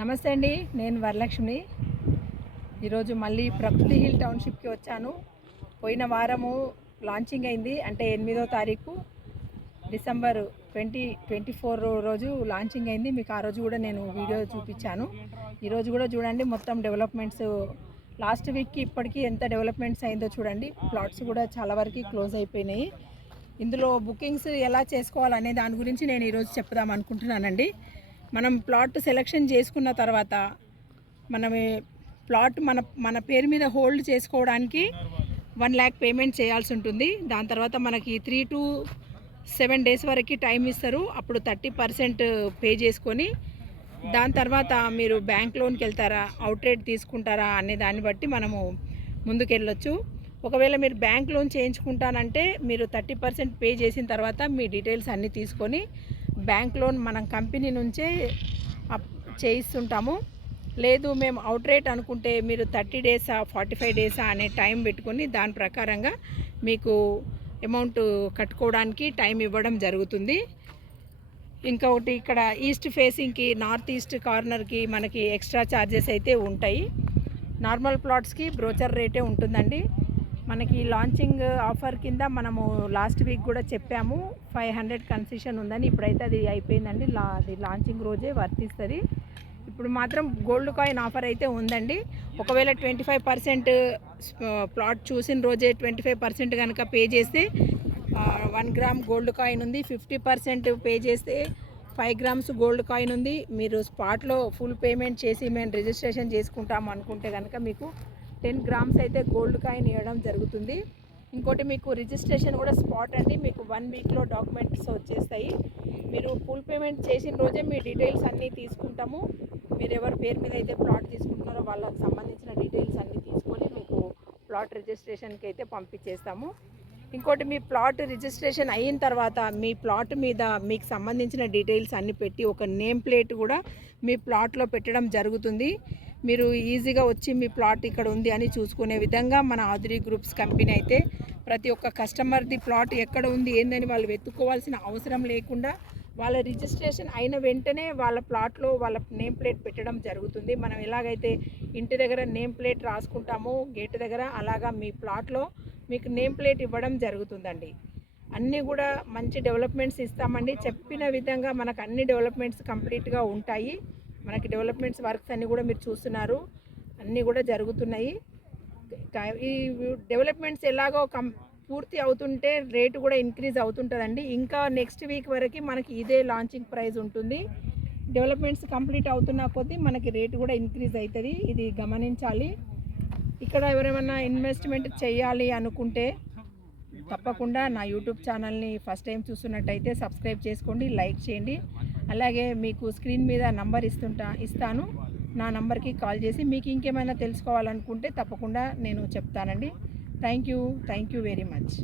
నమస్తే అండి, నేను వరలక్ష్మి. ఈరోజు మళ్ళీ ప్రకృతి హిల్ టౌన్షిప్కి వచ్చాను. పోయిన వారము లాంచింగ్ అయింది, అంటే 8వ తారీఖు డిసెంబర్ 2024 రోజు లాంచింగ్ అయింది. మీకు ఆ రోజు కూడా నేను వీడియో చూపించాను. ఈరోజు కూడా చూడండి, మొత్తం డెవలప్మెంట్స్ లాస్ట్ వీక్కి ఇప్పటికీ ఎంత డెవలప్మెంట్స్ అయిందో చూడండి. ప్లాట్స్ కూడా చాలా వరకు క్లోజ్ అయిపోయినాయి. ఇందులో బుకింగ్స్ ఎలా చేసుకోవాలనే దాని గురించి నేను ఈరోజు చెప్దాం అనుకుంటున్నానండి. మనం ప్లాట్ సెలెక్షన్ చేసుకున్న తర్వాత మనం ప్లాట్ మన పేరు మీద హోల్డ్ చేసుకోవడానికి 1 lakh పేమెంట్ చేయాల్సి ఉంటుంది. దాని తర్వాత మనకి 3 to 7 days వరకు టైం ఇస్తారు. అప్పుడు 30% పే చేసుకొని దాని తర్వాత మీరు బ్యాంక్ లోన్కి వెళ్తారా, అవుట్రేట్ తీసుకుంటారా అనే దాన్ని బట్టి మనము ముందుకెళ్ళొచ్చు. ఒకవేళ మీరు బ్యాంక్ లోన్ చేయించుకుంటానంటే మీరు 30% పే చేసిన తర్వాత మీ డీటెయిల్స్ అన్నీ తీసుకొని బ్యాంక్ లోన్ మనం కంపెనీ నుంచే చేయిస్తుంటాము. లేదు మేము అవుట్రేట్ అనుకుంటే మీరు 30 days 45 days అనే టైం పెట్టుకొని దాని ప్రకారంగా మీకు అమౌంట్ కట్టుకోవడానికి టైం ఇవ్వడం జరుగుతుంది. ఇంకొకటి, ఇక్కడ ఈస్ట్ ఫేసింగ్కి నార్త్ ఈస్ట్ కార్నర్కి మనకి ఎక్స్ట్రా ఛార్జెస్ అయితే ఉంటాయి. నార్మల్ ప్లాట్స్కి బ్రోచర్ రేటే ఉంటుందండి. మనకి లాంచింగ్ ఆఫర్ కింద మనము లాస్ట్ వీక్ కూడా చెప్పాము 500 కన్సెషన్ ఉందని. ఇప్పుడైతే అది అయిపోయిందండి, అది లాంచింగ్ రోజే వర్తిస్తుంది. ఇప్పుడు మాత్రం గోల్డ్ కాయిన్ ఆఫర్ అయితే ఉందండి. ఒకవేళ 25% ప్లాట్ చూసిన రోజే 25% కనుక పే చేస్తే 1 gram గోల్డ్ కాయిన్ ఉంది. 50% పే చేస్తే 5 grams గోల్డ్ కాయిన్ ఉంది. మీరు స్పాట్లో ఫుల్ పేమెంట్ చేసి మేము రిజిస్ట్రేషన్ చేసుకుంటాము అనుకుంటే కనుక మీకు 10 grams అయితే గోల్డ్ కాయిన్ ఇవ్వడం జరుగుతుంది. ఇంకోటి, మీకు రిజిస్ట్రేషన్ కూడా స్పాట్ అండి. మీకు 1 weekలో డాక్యుమెంట్స్ వచ్చేస్తాయి. మీరు ఫుల్ పేమెంట్ చేసిన రోజే మీ డీటెయిల్స్ అన్నీ తీసుకుంటాము. మీరు ఎవరి పేరు మీద అయితే ప్లాట్ తీసుకుంటున్నారో వాళ్ళకి సంబంధించిన డీటెయిల్స్ అన్నీ తీసుకొని మీకు ప్లాట్ రిజిస్ట్రేషన్కి అయితే పంపించేస్తాము. ఇంకోటి, మీ ప్లాట్ రిజిస్ట్రేషన్ అయిన తర్వాత మీ ప్లాట్ మీద మీకు సంబంధించిన డీటెయిల్స్ అన్నీ పెట్టి ఒక నేమ్ ప్లేట్ కూడా మీ ప్లాట్లో పెట్టడం జరుగుతుంది. మీరు ఈజీగా వచ్చి మీ ప్లాట్ ఇక్కడ ఉంది అని చూసుకునే విధంగా మన ఆదురి గ్రూప్స్ కంపెనీ అయితే ప్రతి ఒక్క కస్టమర్ది ప్లాట్ ఎక్కడ ఉంది ఏందని వాళ్ళు వెతుక్కోవాల్సిన అవసరం లేకుండా వాళ్ళ రిజిస్ట్రేషన్ అయిన వెంటనే వాళ్ళ ప్లాట్లో వాళ్ళ నేమ్ ప్లేట్ పెట్టడం జరుగుతుంది. మనం ఎలాగైతే ఇంటి దగ్గర నేమ్ ప్లేట్ రాసుకుంటామో గేట్ దగ్గర, అలాగా మీ ప్లాట్లో మీకు నేమ్ ప్లేట్ ఇవ్వడం జరుగుతుందండి. అన్నీ కూడా మంచి డెవలప్మెంట్స్ ఇస్తామండి. చెప్పిన విధంగా మనకు అన్ని డెవలప్మెంట్స్ కంప్లీట్గా ఉంటాయి. మనకి డెవలప్మెంట్స్ వర్క్స్ అన్నీ కూడా మీరు చూస్తున్నారు, అన్నీ కూడా జరుగుతున్నాయి. ఈ డెవలప్మెంట్స్ ఎలాగో పూర్తి అవుతుంటే రేటు కూడా ఇంక్రీజ్ అవుతుంటుందండి. ఇంకా నెక్స్ట్ వీక్ వరకు మనకి ఇదే లాంచింగ్ ప్రైస్ ఉంటుంది. డెవలప్మెంట్స్ కంప్లీట్ అవుతున్న కొద్దీ మనకి రేటు కూడా ఇంక్రీజ్ అవుతుంది, ఇది గమనించాలి. ఇక్కడ ఎవరైనా ఇన్వెస్ట్మెంట్ చేయాలి అనుకుంటే తప్పకుండా నా యూట్యూబ్ ఛానల్ని ఫస్ట్ టైం చూస్తున్నట్టయితే సబ్స్క్రైబ్ చేసుకోండి, లైక్ చేయండి. అలాగే మీకు స్క్రీన్ మీద నంబర్ ఇస్తాను. నా నంబర్కి కాల్ చేసి మీకు ఇంకేమైనా తెలుసుకోవాలనుకుంటే తప్పకుండా నేను చెప్తానండి. Thank you very much.